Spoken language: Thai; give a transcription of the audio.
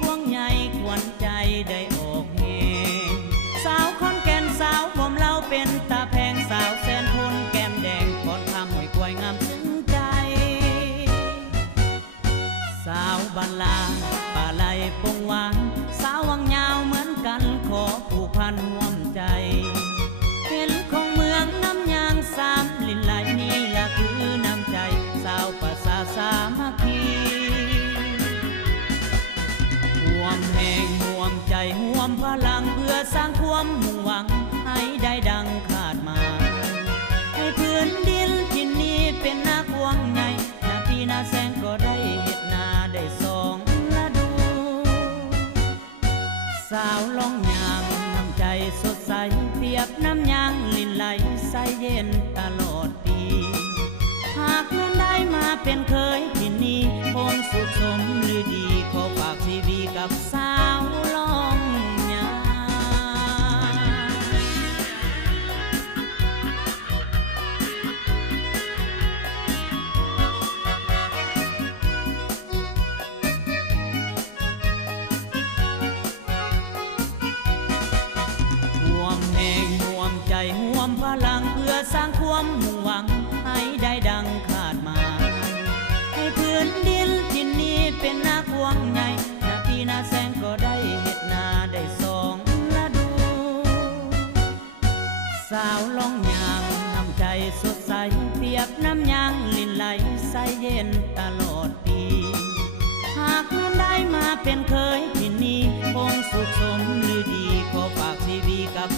กว้างใหญ่ขวัญใจได้ออกแหงสาวคอนแก่นสาวผมเล่าเป็นตาแพงสาวแสนคนแก้มแดงก่อนคำหอยกล้วยงามซึ้งใจสาวบ้านลาป่าไหลปงหวานสาววังยาวเหมือนกันขอผูกพันห่วมใจเห็นของเมืองน้ำยางสามลินไหลนี่ละคือน้ำใจสาวภาษาสามัคคีห่วมแห่งห่วมใจห่วมพลังเพื่อสร้างความมุ่งหวังให้ได้ดังคาดหมายให้พื้นดินที่นี้เป็นนากว้างใหญ่นาปีนาแสงก็ได้เห็ดนาได้สองละดูสาวล่องยางน้ำใจสดใสเปรียบน้ำยางลินไหลใสเย็นตลอดปีหากนั้นได้มาเป็นเคยที่นี่คงสุขสมหรือดีขอฝากชีวิตกับสาวล่องยางห่วมแห่งห่วมใจห่วมพลังเพื่อสร้างความมุ่งหวังให้ได้ดังคาดหมายให้พื้นดินที่นี้เป็นนากว้างใหญ่นาปีนาแสงก็ได้เห็ดนาได้สองละดูสาวล่องยางน้ำใจสดใสเปรียบน้ำยางลินไหลใสเย็นตลอดปีหากนั้นได้มาเป็นเคยที่นี่คงสุขสมหรือดีขอฝากชีวิตกับ